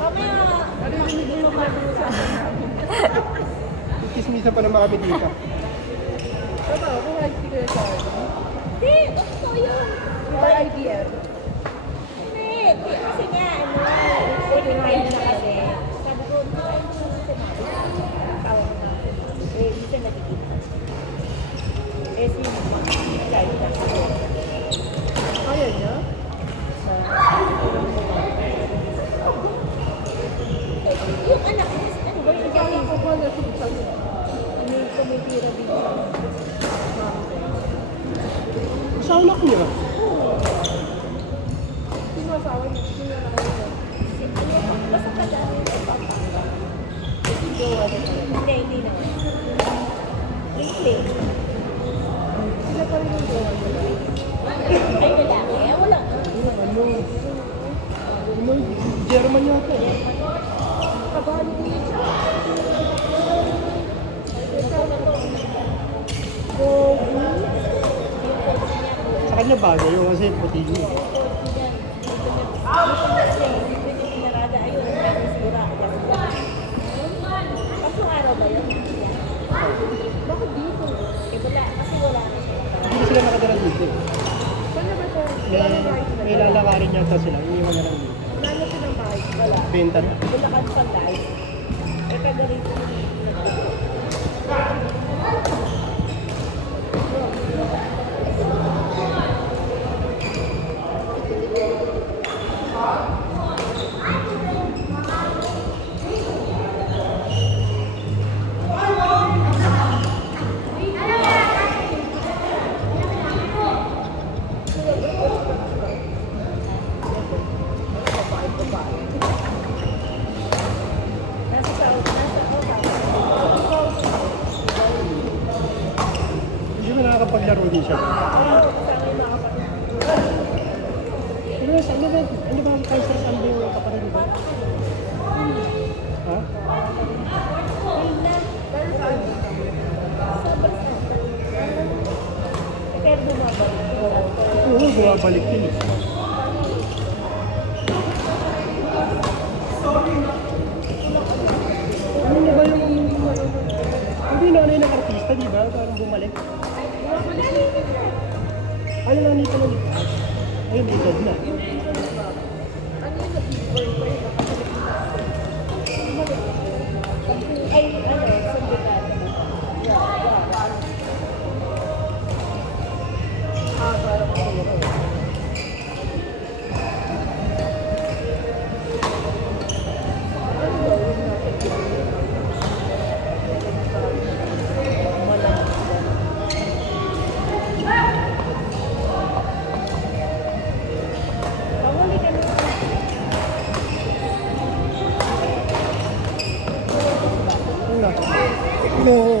Mamaya, narinig mo yung pag-uusapan namin. Kismisa pa naman kami dito. Tama, kung ID ko yung card. Hindi, gusto yun. Or IDF. Hindi, kasi nga, kinain na kasi. Sabi ko, kinain ko na si Mami. Tawag na. Isa nakikita. Si kain na. Kaya niya? Yung anak ko, ano ba yung Kaya ko pa na subukan niya. Ano yung tumitira dito? Sa anak niya. Sino asawa niya? Sino na kayo? basta ka dami yung papanga. Jowa niya. Hindi naman. Play. Sila pa rin yung jowa niya. Ay, lalaki. Wala. Ano, German yata. Kabalo niya. Sa kanya bagay yun kasi puti niya. Bakit dito? Hindi sila nakadala dito. Saan na ba siya? Wala na bahay sila. May lalakarin yata sila. Iniwan na lang dito. Wala na silang bahay. Wala. Benta na. Bulacan pa guys. Eh, taga rito. Nasa South. Hindi mo nakakapaglaro din siya. Kasama yung mga kapatid. Ano ba ang Kaiser Sunday yung kapatid mo? Ha? Kaya bumabalik. Oo, bumabalik din eh. Ano na ba yung... Hindi na ano yung artista, di ba? Parang bumalik. Ano na nito na nito? Ayun, may edad na. Ano yung nag-boy pa yun? Ay, ano, sumbitan. Parang ako. Pahuli ka na. Ano na? Oo.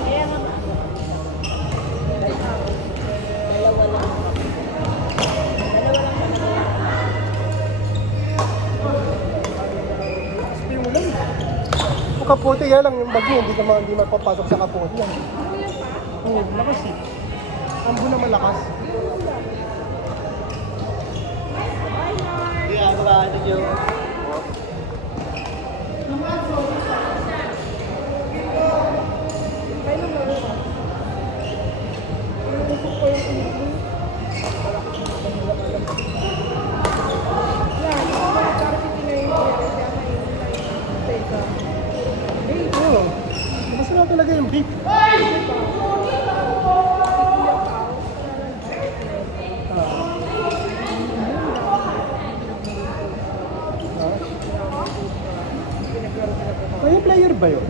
Kaya nga ba? Dalawa lang. Gusto yung ulan. Yung kapote nga lang, yung bagyo, hindi mapapasok sa kapote yan. Oo, lakas eh. Ambo na malakas. Yeah, baka ano yung... Kailan na rin? Inuusok ko yung ulo. Yan, para si Tinay yung kaya may teka. Oo. Basta na talaga yung beef. May player ba yun?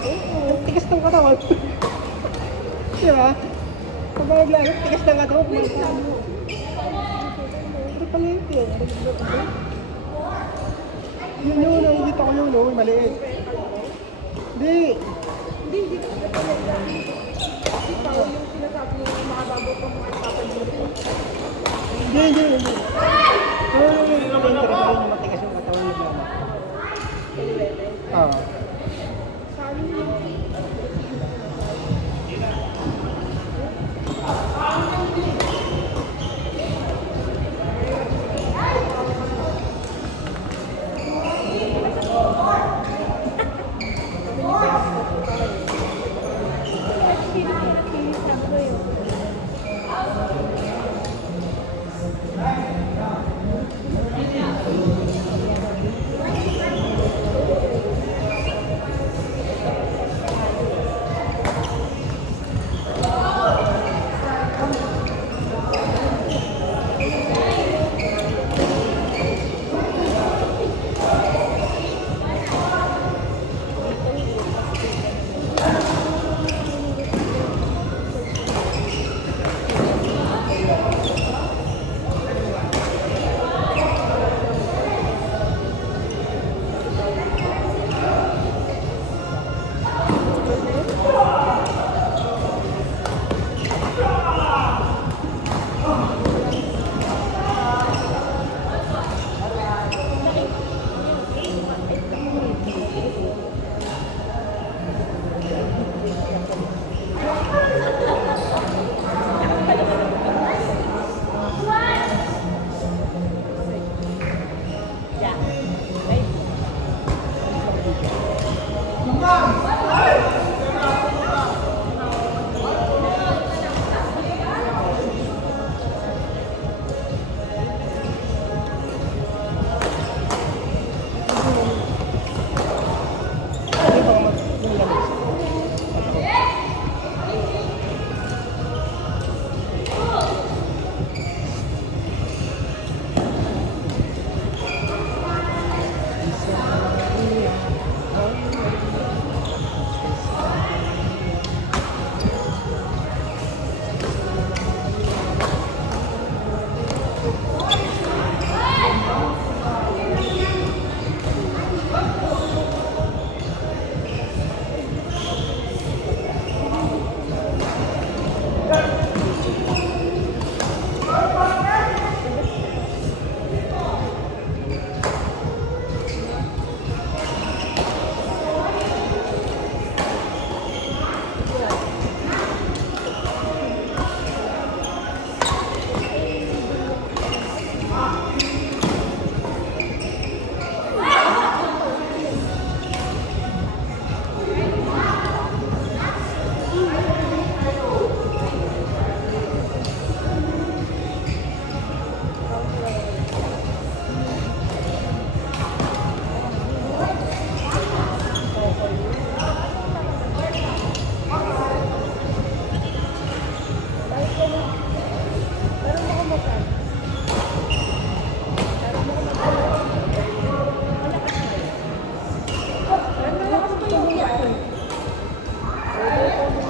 Oo. Tigas ng katawan. Di ba? Pag maglaro, tigas ng katawan. Pero pala yun yun. Yun yun, nakikita ko yun, no? Maliit. Hindi. Hindi ko na talaga. Ikaw yung sinasabi mo yung mga bago pa mga ipapagdito. Hindi. Pero yung matigas yung katawan nila. Ah. Sabi mo,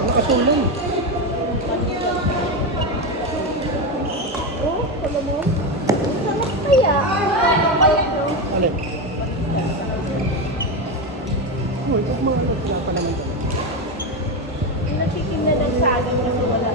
Nakatulong. oh, alam mo, sarap kaya. Alin? Uy, pag mga wala pa naman. Nakikin na lang sa akin kasi wala